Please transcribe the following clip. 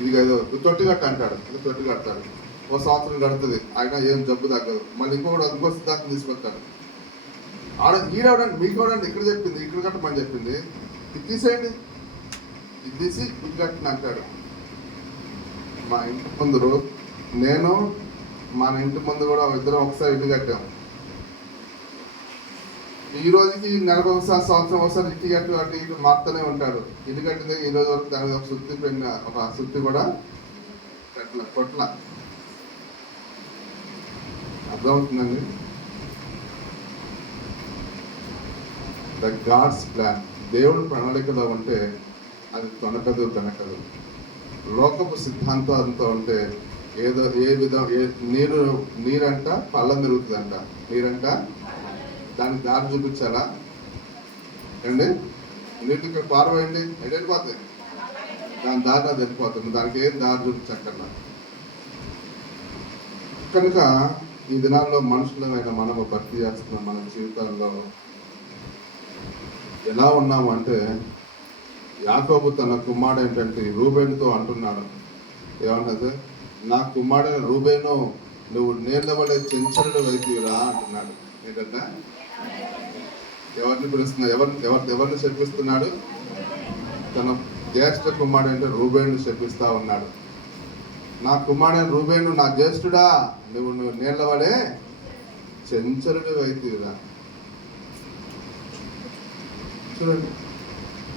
ఇది ఏదో తొట్టి కట్ట అంటాడు, ఇది తొట్టి కడతాడు. ఓ సంవత్సరం గడుతుంది, ఆయన ఏం జబ్బు తగ్గదు. మళ్ళీ ఇంకో సిద్ధాంతం తీసుకొస్తాడు. ఈడవడండి మీకు అవడండి ఇక్కడ చెప్పింది, ఇక్కడ కట్టమని చెప్పింది, ఇది తీసేయండి, ఇది తీసి ఇది కట్టని అంటాడు. మా ఇంటి ముందు నేను మన ఇంటి ముందు కూడా ఇద్దరం ఒకసారి ఇల్లు కట్టాం. ఈ రోజుకి నెలకు ఒకసారి, సంవత్సరం ఒకసారి ఇల్లు కట్టు అటు ఇటు మారుతూనే ఉంటాడు. ఇల్లు కట్టింది ఈ రోజు వరకు దాని ఒక సుత్తి పెన్న ఒక సుత్తి కూడా కొట్ల. అర్థమవుతుందండి? ద గాడ్స్ ప్లాన్, దేవుడి ప్రణాళికలో ఉంటే అది తొనకదు వెనకదు. లోకపు సిద్ధాంతంతో ఉంటే ఏదో నీరంట పళ్ళం తిరుగుతుందంట, నీరంట దానికి దారి చూపించాలా అండి? నీటికి పారవేయండి, ఎటు వెళ్ళిపోతాయి, దాని దారి అది వెళ్ళిపోతుంది, దానికి ఏం దారి చూపించక్కర్లా. కనుక ఈ దినాల్లో మనుషులమైన మనము భక్తి చేస్తున్న మన జీవితాల్లో ఎలా ఉన్నాము అంటే, యాకోబు తన కుమారుడు ఏంటంటే రూబేనుతో అంటున్నాడు, ఏమన్నది, నా కుమారుడైన రూబేను, నువ్వు నేర్లవలే చెంచలుడు వైద్యురా అంటున్నాడు. ఏంటంటే ఎవరిని పిలుస్తున్నాడు, ఎవరిని శపిస్తున్నాడు? తన జ్యేష్ఠ కుమారుడు అంటే రూబేను శపిస్తా ఉన్నాడు. నా కుమారుడైన రూబేను, నా జ్యేష్ఠుడా, నువ్వు నేర్లవలే చెంచలుడు వైద్యురా. చూడండి,